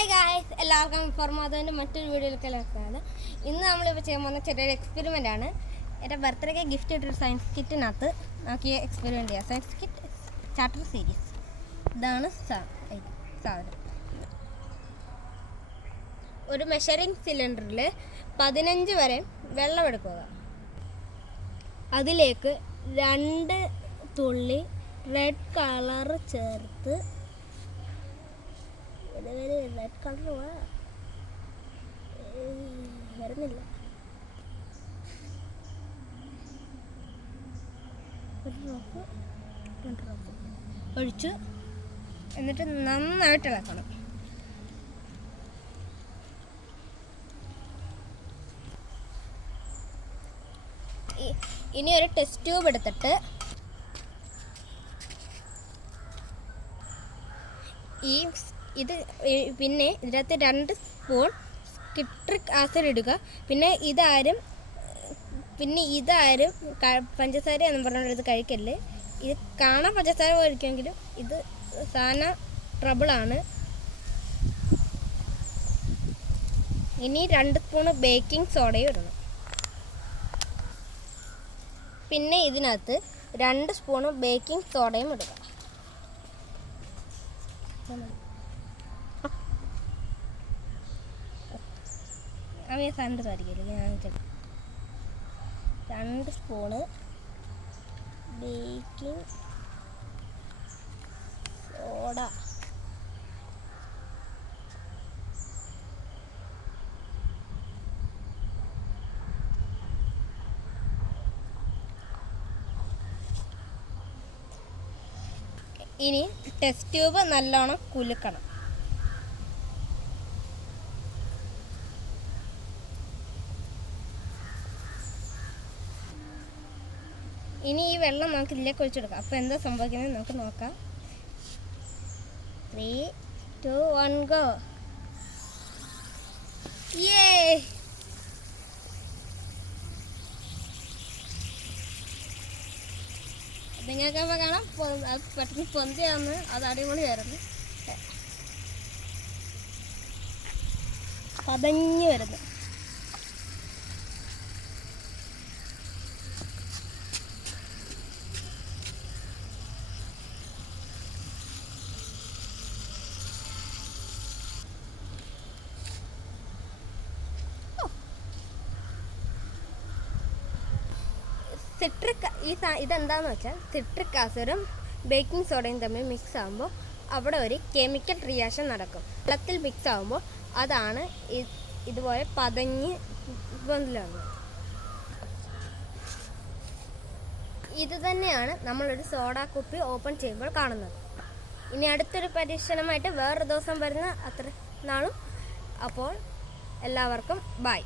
Hi guys, എല്ലാവർക്കും ഫർമാദൻ്റെ മറ്റൊരു വീഡിയോയിലേക്കാണ്. ഇന്ന് നമ്മളിപ്പോൾ ചെയ്യാൻ പോകുന്ന ചെറിയൊരു എക്സ്പെരിമെൻ്റ് ആണ്. എൻ്റെ ബർത്ത്ഡേക്ക് ഗിഫ്റ്റ് കിട്ടിയൊരു സയൻസ് കിറ്റിനകത്ത് നമുക്ക് എക്സ്പെരിമെൻ്റ് ചെയ്യാം. Science kit charter series. ഇതാണ് സാധനം. ഒരു മെഷറിംഗ് സിലിണ്ടറിൽ 15 വരെ വെള്ളം എടുക്കുക. അതിലേക്ക് 2 തുള്ളി റെഡ് കളർ ചേർത്ത് റെഡ് കളർ വരുന്നില്ല. ഒരു ഡ്രോപ്പ് 2 ഡ്രോപ്പ് ഒഴിച്ചു. എന്നിട്ട് നന്നായിട്ട് ഇളക്കണം. ഇനി ഒരു ടെസ്റ്റ് ട്യൂബ് എടുത്തിട്ട് പിന്നെ ഇതിനകത്ത് 2 സ്പൂൺ സിട്രിക് ആസിഡ് ഇടുക. പിന്നെ ഇതാരും പഞ്ചസാര എന്ന് പറഞ്ഞാൽ ഇത് കഴിക്കല്ലേ. ഇത് കാണാൻ പഞ്ചസാര കഴിക്കുമെങ്കിലും ഇത് സാധനം ട്രബിളാണ്. ഇനി 2 സ്പൂണ് ബേക്കിംഗ് സോഡയും ഇടണം. പിന്നെ ഇതിനകത്ത് 2 സ്പൂണ് ബേക്കിംഗ് സോഡയും ഇടുക. സാധനം സാധിക്കില്ല. 2 സ്പൂണ് ബേക്കിംഗ് സോഡ. ഇനി ടെസ്റ്റ് ട്യൂബ് നല്ലോണം കുലുക്കണം. ഇനി ഈ വെള്ളം നമുക്ക് ഇതിലേക്ക് ഒഴിച്ചെടുക്കാം. അപ്പോൾ എന്താ സംഭവിക്കുന്നത് നമുക്ക് നോക്കാം. 3, 2, 1 ഗോ. നിങ്ങൾക്കപ്പോൾ കാണാം അത് പെട്ടെന്ന് പൊന്തിയാന്ന്. അത് അടിപൊളിയായിരുന്നു. പതഞ്ഞു വരുന്നു. ഇതെന്താന്ന് വെച്ചാൽ സിട്രിക് ആസിഡും ബേക്കിംഗ് സോഡയും തമ്മിൽ മിക്സ് ആകുമ്പോൾ അവിടെ ഒരു കെമിക്കൽ റിയാക്ഷൻ നടക്കും. വെള്ളത്തിൽ മിക്സ് ആകുമ്പോൾ അതാണ് ഇതുപോലെ പതഞ്ഞ് പൊന്തിലാകുന്നത്. ഇത് തന്നെയാണ് നമ്മളൊരു സോഡ കുപ്പി ഓപ്പൺ ചെയ്യുമ്പോൾ കാണുന്നത്. ഇനി അടുത്തൊരു പരീക്ഷണമായിട്ട് വേറൊരു ദിവസം വരുന്ന അത്ര നാളും. അപ്പോൾ എല്ലാവർക്കും ബൈ.